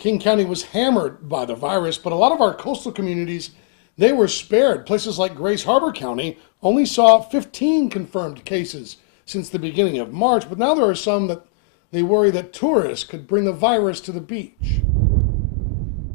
King County was hammered by the virus, but a lot of our coastal communities, they were spared. Places like Grace Harbor County only saw 15 confirmed cases since the beginning of March, but now there are some that they worry that tourists could bring the virus to the beach.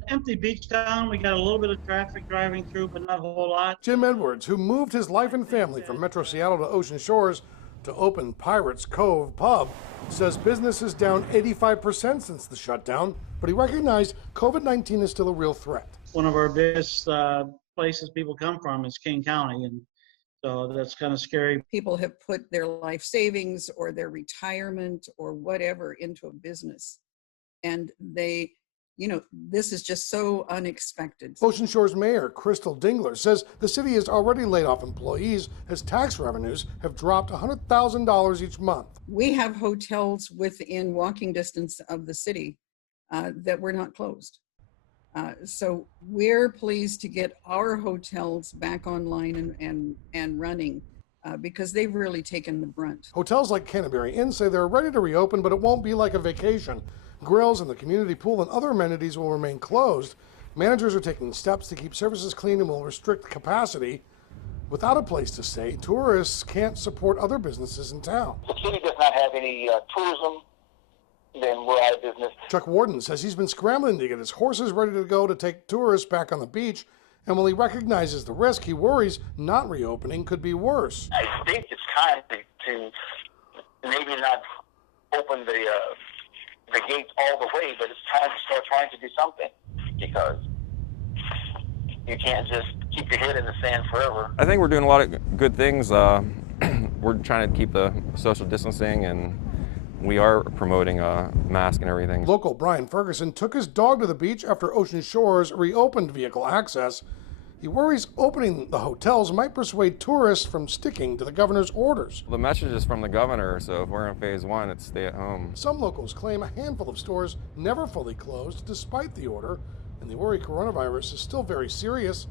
Empty beach town. We got a little bit of traffic driving through, but not a whole lot. Jim Edwards, who moved his life and family from Metro Seattle to Ocean Shores to open Pirates Cove Pub, says business is down 85% since the shutdown, but he recognized COVID-19 is still a real threat. One of our biggest places people come from is King County, and so that's kind of scary. People have put their life savings or their retirement or whatever into a business, and they, this is just so unexpected. Ocean Shores Mayor Crystal Dingler says the city has already laid off employees as tax revenues have dropped $100,000 each month. We have hotels within walking distance of the city that were not closed. So we're pleased to get our hotels back online and running because they've really taken the brunt. Hotels like Canterbury Inn say they're ready to reopen, but it won't be like a vacation. Grills and the community pool and other amenities will remain closed. Managers are taking steps to keep services clean and will restrict capacity. Without a place to stay, tourists can't support other businesses in town. The city does not have any tourism, then we're out of business. Chuck Warden says he's been scrambling to get his horses ready to go to take tourists back on the beach. And while he recognizes the risk, he worries not reopening could be worse. I think it's time to maybe not open the gates all the way, but it's time to start trying to do something, because you can't just keep your head in the sand forever. I think we're doing a lot of good things. We're trying to keep the social distancing, and we are promoting a mask and everything. Local Brian Ferguson took his dog to the beach after Ocean Shores reopened vehicle access. He worries opening the hotels might persuade tourists from sticking to the governor's orders. The message is from the governor, so if we're in phase one, it's stay at home. Some locals claim a handful of stores never fully closed despite the order, and they worry coronavirus is still very serious.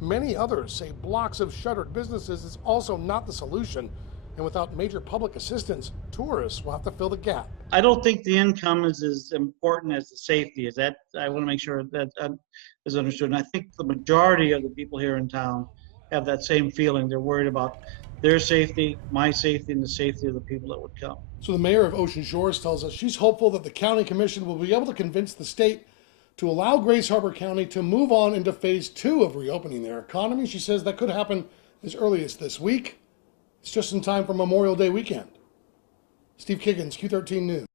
Many others say blocks of shuttered businesses is also not the solution, and without major public assistance, tourists will have to fill the gap. I don't think the income is as important as the safety. Is that I want to make sure that is understood. And I think the majority of the people here in town have that same feeling. They're worried about their safety, my safety, and the safety of the people that would come. So the mayor of Ocean Shores tells us she's hopeful that the county commission will be able to convince the state to allow Grace Harbor County to move on into phase 2 of reopening their economy. She says that could happen as early as this week. It's just in time for Memorial Day weekend. Steve Kiggins, Q13 News.